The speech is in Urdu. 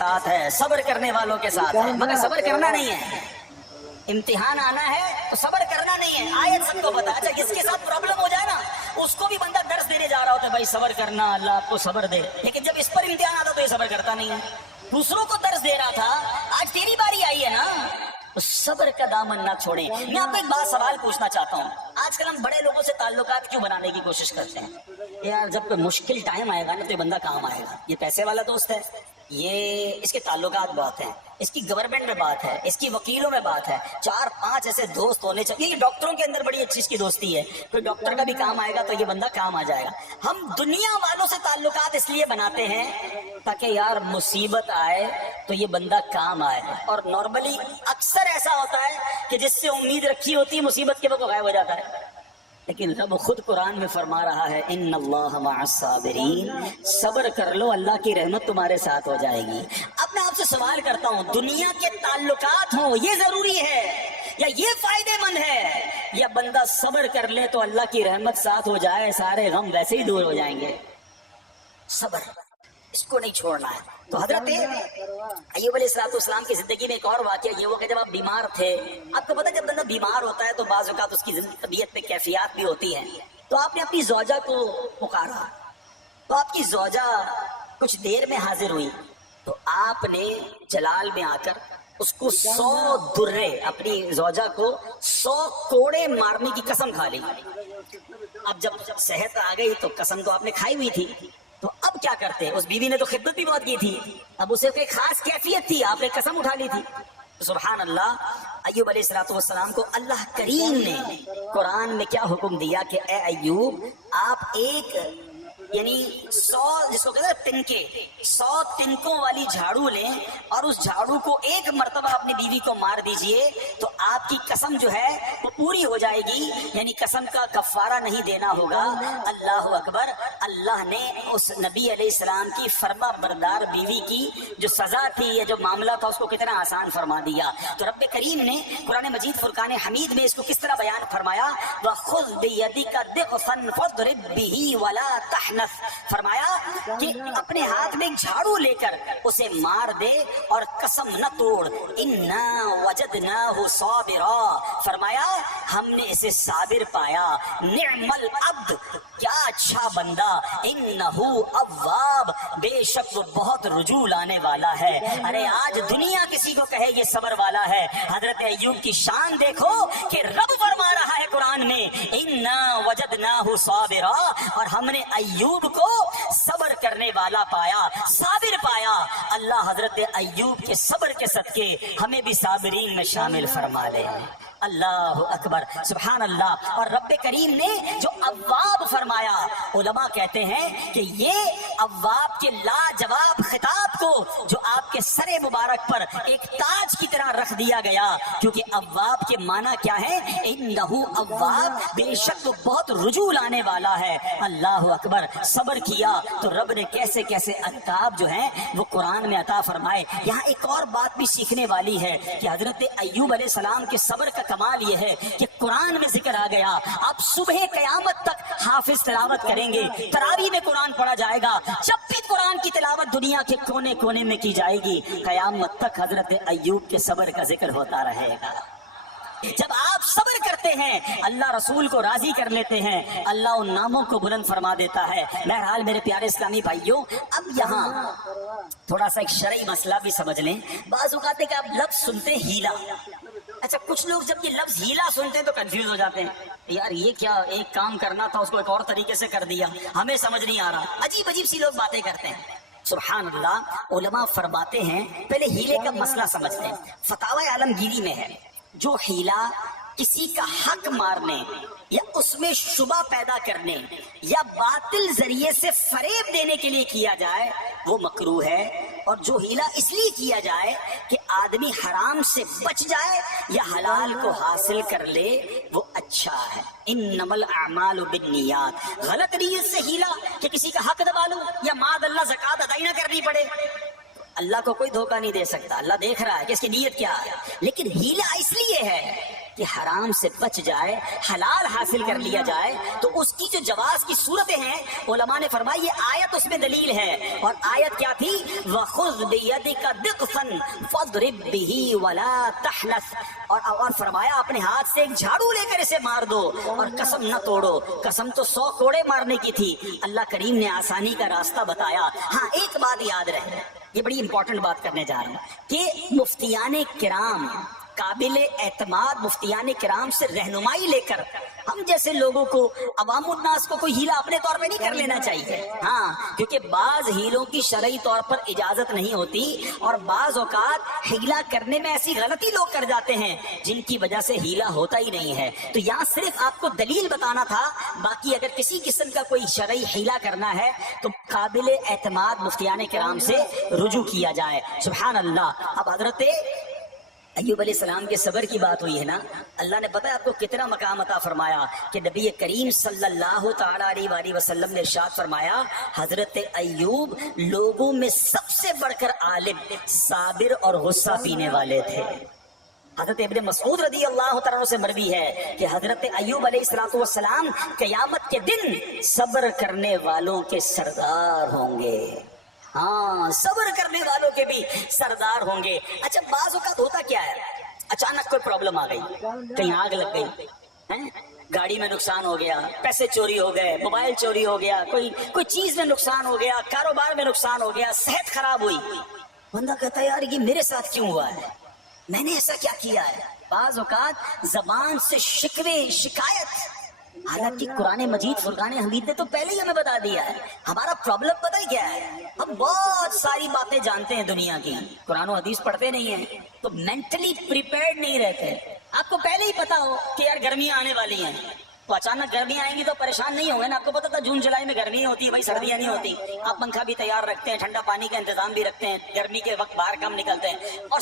ساتھ ہے، صبر کرنے والوں کے ساتھ ہے، مگر صبر کرنا نہیں ہے۔ امتحان آنا ہے تو صبر کرنا نہیں ہے، آیت سب کو پتا۔ اچھا جس کے ساتھ پرابلم ہو جائے نا اس کو بھی بندہ درس دینے جا رہا ہوتا ہے، بھائی صبر کرنا، اللہ آپ کو صبر دے، لیکن جب اس پر امتحان آتا تو یہ صبر کرتا نہیں ہے۔ دوسروں کو درس دے رہا تھا، آج تیری باری آئی ہے نا، تو صبر کا دامن نہ چھوڑیں۔ میں آپ کو ایک بات سوال پوچھنا چاہتا ہوں، آج کل ہم بڑے لوگوں سے تعلقات کیوں بنانے کی کوشش کرتے ہیں؟ یار جب کوئی مشکل ٹائم آئے گا نا تو یہ بندہ کام آئے گا، یہ پیسے والا دوست ہے، یہ اس کے تعلقات بہت ہیں، اس کی گورنمنٹ میں بات ہے، اس کی وکیلوں میں بات ہے، 4-5 ایسے دوست ہونے چاہیے۔ یہ ڈاکٹروں کے اندر بڑی اچھی اس کی دوستی ہے، کوئی ڈاکٹر کا بھی کام آئے گا تو یہ بندہ کام آ جائے گا۔ ہم دنیا والوں سے تعلقات اس لیے بناتے ہیں تاکہ یار مصیبت آئے تو یہ بندہ کام آئے، اور نارملی اکثر ایسا ہوتا ہے کہ جس سے امید رکھی ہوتی ہے مصیبت کے وقت غائب ہو جاتا ہے۔ لیکن رب خود قرآن میں فرما رہا ہے ان اللہ مع الصابرین، صبر کر لو اللہ کی رحمت تمہارے ساتھ ہو جائے گی۔ اب میں آپ سے سوال کرتا ہوں، دنیا کے تعلقات ہوں یہ ضروری ہے یا یہ فائدے مند ہے، یا بندہ صبر کر لے تو اللہ کی رحمت ساتھ ہو جائے، سارے غم ویسے ہی دور ہو جائیں گے؟ صبر اس کو نہیں چھوڑنا ہے۔ تو حضرت ایوب علیہ السلام کی زندگی میں ایک اور واقعہ یہ ہوا کہ جب آپ بیمار تھے، آپ کو پتا جب بندہ بیمار ہوتا ہے تو بعض اوقات اس کی طبیعت پہ کیفیات بھی ہوتی ہیں، تو آپ نے اپنی زوجہ کو پکارا، تو آپ کی زوجہ کچھ دیر میں حاضر ہوئی، تو آپ نے جلال میں آ کر اس کو 100 درے، اپنی زوجہ کو 100 کوڑے مارنے کی قسم کھا لی۔ اب جب صحت آ گئی تو قسم تو آپ نے کھائی ہوئی تھی، تو اب کیا کرتے؟ اس بیوی نے تو خدمت بھی بہت کی تھی، اب اسے کوئی خاص کیفیت تھی، آپ نے قسم اٹھا لی تھی۔ سبحان اللہ، ایوب علیہ السلام کو اللہ کریم نے قرآن میں کیا حکم دیا کہ اے ایوب آپ ایک یعنی 100 جس کو کہتے ہیں تنکے، 100 تنکوں والی جھاڑو لیں اور اس جھاڑو کو ایک مرتبہ اپنی بیوی کو مار دیجئے تو آپ کی قسم جو ہے وہ پوری ہو جائے گی، یعنی قسم کا کفارہ نہیں دینا ہوگا۔ اللہ اکبر! اللہ نے اس نبی علیہ السلام کی فرما بردار بیوی کی جو سزا تھی یا جو معاملہ تھا اس کو کتنا آسان فرما دیا۔ تو رب کریم نے قرآن مجید فرقان حمید میں اس کو کس طرح بیان فرمایا، وَخُذْ بِيَدِكَ ضِغْفًا فَاضْرِب بِهِ وَلَا تَحْنَثْ، فرمایا کہ اپنے ہاتھ میں ایک جھاڑو لے کر اسے مار دے اور قسم نہ توڑ۔ اِنَّا وَجَدْنَاهُ صَابِرًا، فرمایا ہم نے اسے صابر پایا۔ نعم العبد، کیا اچھا بندہ، انہو اواب، بے شک وہ بہت رجوع لانے والا ہے۔ ارے آج دنیا کسی کو کہے یہ صبر والا ہے، حضرت ایوب کی شان دیکھو کہ رب فرما رہا ہے قرآن میں اِنَّا وَجَدْنَاهُ صَابِرًا، اور ہم نے ایوب کو صبر کرنے والا پایا، صابر پایا۔ اللہ حضرت ایوب کے صبر کے صدقے ہمیں بھی صابرین میں شامل فرما لے۔ اللہ اکبر، سبحان اللہ۔ اور رب کریم نے جو اواب فرمایا، علماء کہتے ہیں کہ یہ اواب کے لاجواب خطاب کو جو آپ کے سر مبارک پر ایک تاج کی طرح رکھ دیا گیا، کیونکہ اواب کے معنی کیا ہے؟ انہو اواب، بے شک وہ بہت رجوع لانے والا ہے۔ اللہ اکبر، صبر کیا تو رب نے کیسے کیسے عطاب جو ہیں وہ قرآن میں عطا فرمائے۔ یہاں ایک اور بات بھی سیکھنے والی ہے کہ حضرت ایوب علیہ السلام کے صبر کا کمال یہ ہے کہ قرآن میں ذکر آ گیا، آپ صبح قیامت تک حافظ تلاوت کریں گے، تراویح میں قرآن پڑھا جائے گا، جب بھی قرآن کی تلاوت دنیا کے کونے کونے میں کی جائے گی، قیامت تک حضرت ایوب کے صبر کا ذکر ہوتا رہے گا۔ جب آپ صبر کرتے ہیں اللہ رسول کو راضی کر لیتے ہیں، اللہ ان ناموں کو بلند فرما دیتا ہے۔ بہرحال میرے پیارے اسلامی بھائیوں، اب یہاں تھوڑا سا ایک شرعی مسئلہ بھی سمجھ لیں۔ بعض اوقات ہے کہ آپ لفظ سنتے ہیلا، اچھا کچھ لوگ جب یہ لفظ ہیلا سنتے ہیں تو کنفیوز ہو جاتے ہیں، یار یہ کیا، ایک کام کرنا تھا اس کو ایک اور طریقے سے کر دیا، ہمیں سمجھ نہیں آ رہا، عجیب عجیب سی لوگ باتیں کرتے ہیں۔ سبحان اللہ، علماء فرماتے ہیں پہلے ہیلے کا مسئلہ سمجھتے ہیں۔ فتاوی عالمگیری میں ہے جو ہیلا کسی کا حق مارنے یا اس میں شبہ پیدا کرنے یا باطل ذریعے سے فریب دینے کے لیے کیا جائے وہ مکروہ ہے، اور جو ہیلا اس لیے کیا جائے کہ آدمی حرام سے بچ جائے یا حلال کو حاصل کر لے وہ اچھا ہے۔ انما الاعمال بالنیات، غلط نیت سے ہیلا کہ کسی کا حق دبا لوں یا معاذ اللہ زکوٰۃ ادا ہی نہ کرنی پڑے، اللہ کو کوئی دھوکہ نہیں دے سکتا، اللہ دیکھ رہا ہے کہ اس کی نیت کیا ہے۔ لیکن ہیلا اس لیے ہے کہ حرام سے بچ جائے، حلال حاصل کر لیا جائے، تو اس کی جو جواز کی صورتیں ہیں علماء نے فرمایا یہ آیت اس میں دلیل ہے. اور آیت کیا تھی؟ وَخُذْ بِيَدِكَ ضِغْفًا فَاضْرِبْ بِهِ وَلَا تَحْنَثْ. اور فرمایا اپنے ہاتھ سے ایک جھاڑو لے کر اسے مار دو اور قسم نہ توڑو. قسم تو 100 کوڑے مارنے کی تھی، اللہ کریم نے آسانی کا راستہ بتایا. ہاں ایک بات یاد رہے، یہ بڑی امپورٹنٹ بات کرنے جا رہا ہوں کہ مفتیان کرام، قابل اعتماد مفتیان کرام سے رہنمائی لے کر ہم جیسے لوگوں کو، عوام الناس کو کوئی ہیلا اپنے طور پہ نہیں کر لینا چاہیے. ہاں کیونکہ بعض ہیلوں کی شرعی طور پر اجازت نہیں ہوتی، اور بعض اوقات ہیلا کرنے میں ایسی غلطی لوگ کر جاتے ہیں جن کی وجہ سے ہیلا ہوتا ہی نہیں ہے. تو یہاں صرف آپ کو دلیل بتانا تھا، باقی اگر کسی قسم کا کوئی شرعی ہیلا کرنا ہے تو قابل اعتماد مفتیان کرام سے رجوع کیا جائے. سبحان اللہ. اب حضرت ایوب علیہ السلام کے صبر کی بات ہوئی ہے نا، اللہ نے پتہ ہے آپ کو کتنا مقام عطا فرمایا کہ نبی کریم صلی اللہ تعالی علیہ وآلہ وسلم نے ارشاد فرمایا حضرت ایوب لوگوں میں سب سے بڑھ کر عالم، صابر اور غصہ پینے والے تھے. حضرت ابن مسعود رضی اللہ تعالیٰ سے مروی ہے کہ حضرت ایوب علیہ السلام قیامت کے دن صبر کرنے والوں کے سردار ہوں گے. ہاں صبر کرنے والوں کے بھی سردار ہوں گے. اچھا بعض اوقات ہوتا کیا ہے، اچانک کوئی پرابلم آ گئی، کہیں آگ لگ گئی، گاڑی میں نقصان ہو گیا، پیسے چوری ہو گئے، موبائل چوری ہو گیا، کوئی چیز میں نقصان ہو گیا، کاروبار میں نقصان ہو گیا، صحت خراب ہوئی. بندہ کہتا ہے یار یہ میرے ساتھ کیوں ہوا ہے، میں نے ایسا کیا کیا ہے. بعض اوقات زبان سے شکوے، شکایت، حالانکہ قرآن مجید فرقان حمید نے تو پہلے ہی ہمیں بتا دیا ہے. ہمارا پرابلم پتہ ہی کیا ہے، ہم بہت ساری باتیں جانتے ہیں دنیا کی، قرآن و حدیث پڑھتے نہیں ہیں، تو مینٹلی پریپیئرڈ نہیں رہتے. آپ کو پہلے ہی پتا ہو کہ یار گرمیاں آنے والی ہیں، تو اچانک گرمیاں آئیں گی تو پریشان نہیں ہوں گے نا. آپ کو پتا تھا جون جولائی میں گرمی ہوتی ہے، بھائی سردیاں نہیں ہوتی. آپ پنکھا بھی تیار رکھتے ہیں، ٹھنڈا پانی کا انتظام بھی رکھتے ہیں، گرمی کے وقت باہر کم نکلتے ہیں. اور